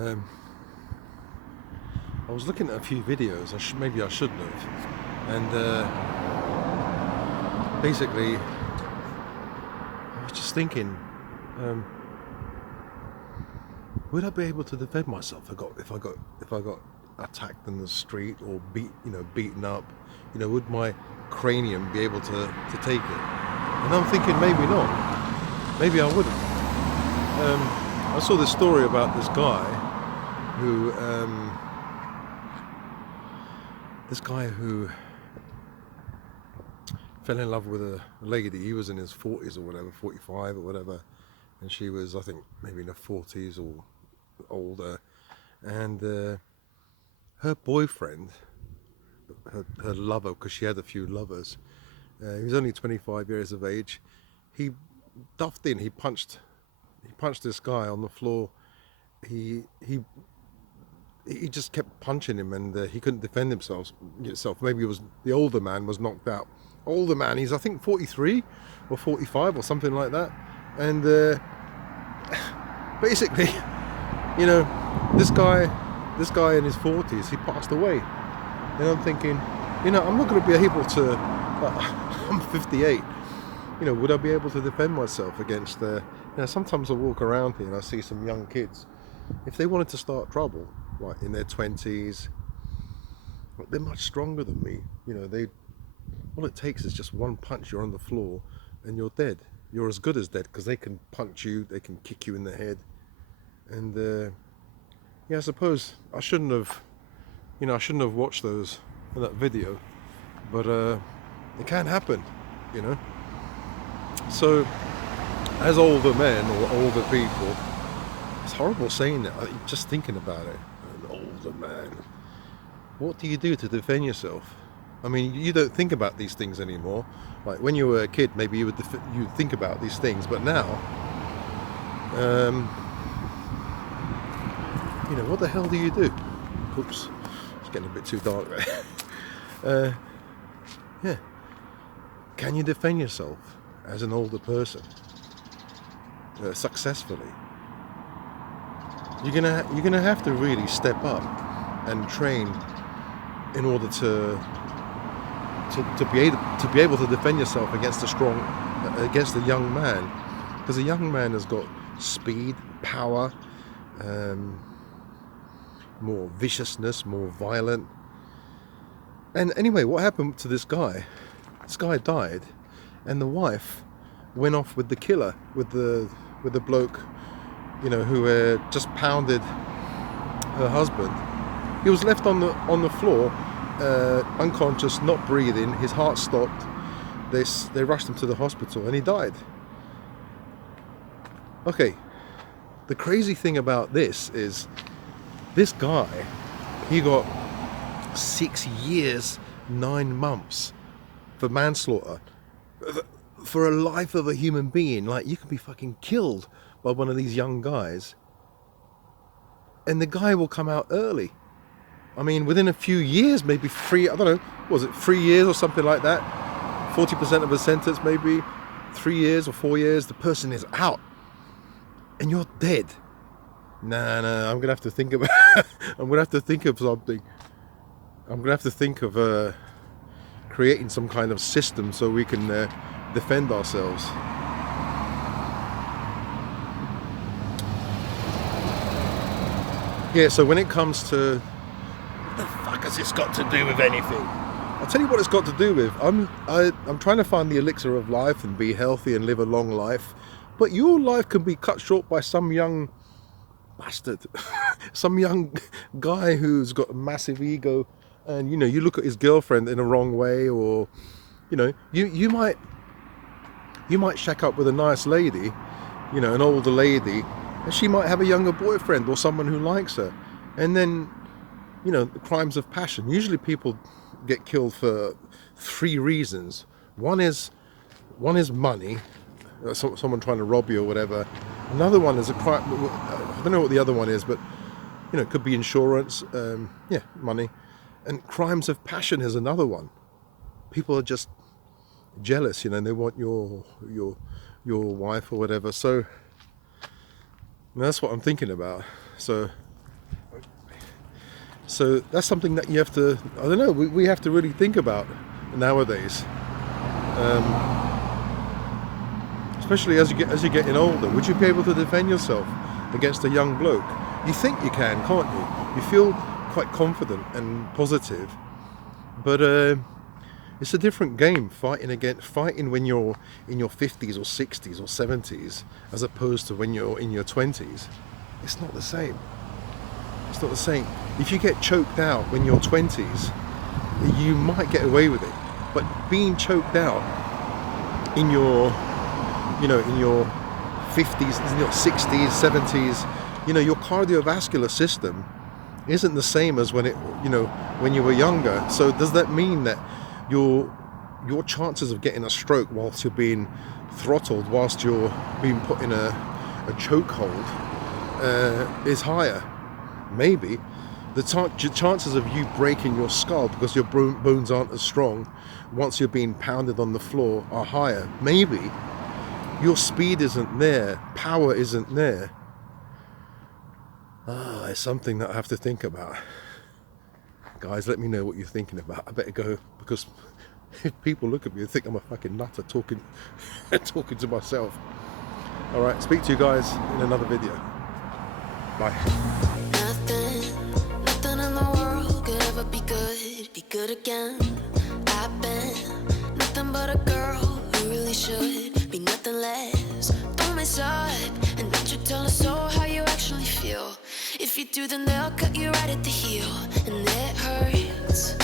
Um, I was looking at a few videos. Maybe I shouldn't have. And basically, I was just thinking, um, would I be able to defend myself if I got attacked in the street or beaten up? Would my cranium be able to take it? And I'm thinking maybe not. Maybe I wouldn't. I saw this story about who this guy who fell in love with a lady. He was in his 40s or whatever, 45 or whatever, and she was, I think, maybe in her 40s or older. And her boyfriend, her lover, because she had a few lovers, he was only 25 years of age. He duffed in. He punched this guy on the floor. He just kept punching him, and he couldn't defend himself. Maybe it was the older man was knocked out. Older man, he's I think 43 or 45 or something like that. And basically, you know, this guy in his 40s, he passed away. And I'm thinking, I'm not going to be able to. I'm 58. Would I be able to defend myself against? Sometimes I walk around here and I see some young kids. If they wanted to start trouble, like in their 20s, they're much stronger than me. All it takes is just one punch. You're on the floor, and you're dead. You're as good as dead because they can punch you, they can kick you in the head, and I suppose I shouldn't have watched that video, but it can happen, you know. So, as older men or older people, it's horrible saying that. Just thinking about it, an older man. What do you do to defend yourself? I mean, you don't think about these things anymore. Like when you were a kid, maybe you'd think about these things, but now, um, what the hell do you do? Oops, it's getting a bit too dark there. Yeah, can you defend yourself as an older person successfully? You're gonna have to really step up and train in order to be able to defend yourself against a young man, because a young man has got speed, power, more viciousness, more violent. And anyway, what happened to this guy? This guy died, and the wife went off with the killer, with the bloke, who just pounded her husband. He was left on the floor, unconscious, not breathing. His heart stopped. They rushed him to the hospital, and he died. Okay, the crazy thing about this is this guy, he got 6 years, 9 months for manslaughter, for a life of a human being. Like, you can be fucking killed by one of these young guys, and the guy will come out early. I mean, within a few years, maybe I don't know, was it 3 years or something like that? 40% of a sentence, maybe 3 years or 4 years, the person is out, and you're dead. Nah, I'm gonna have to think about. I'm gonna have to think of something. I'm gonna have to think of creating some kind of system so we can defend ourselves. Yeah. So when it comes to what the fuck has this got to do with anything? I'll tell you what it's got to do with. I'm trying to find the elixir of life and be healthy and live a long life, but your life can be cut short by some young bastard, some young guy who's got a massive ego, and you look at his girlfriend in a wrong way, or you might shack up with a nice lady, an older lady, and she might have a younger boyfriend or someone who likes her, and then the crimes of passion. Usually people get killed for 3 reasons. One is money, someone trying to rob you or whatever. Another one is a crime. I don't know what the other one is, but it could be insurance. Money, and crimes of passion is another one. People are just jealous, and they want your wife or whatever. So that's what I'm thinking about. So So that's something that you have to, I don't know, we have to really think about nowadays. Especially as you're getting older. Would you be able to defend yourself against a young bloke? You think you can, can't you? You feel quite confident and positive, but it's a different game fighting when you're in your 50s or 60s or 70s as opposed to when you're in your 20s. It's not the same. It's not the same. If you get choked out when you're 20s, you might get away with it. But being choked out in your, in your 50s, in your 60s, 70s, your cardiovascular system isn't the same as when when you were younger. So does that mean that your chances of getting a stroke whilst you're being throttled, whilst you're being put in a chokehold, is higher? Maybe. The chances of you breaking your skull because your bones aren't as strong once you're being pounded on the floor are higher. Maybe. Your speed isn't there, power isn't there. It's something that I have to think about. Guys, let me know what you're thinking about. I better go, because if people look at me and think I'm a fucking nutter talking to myself. Alright, speak to you guys in another video. Bye. Nothing in the world could ever be good again. I've been nothing but a girl who really should be nothing less. Don't mess up, and don't you tell us so how you actually feel. If you do, then they'll cut you right at the heel, and it hurts.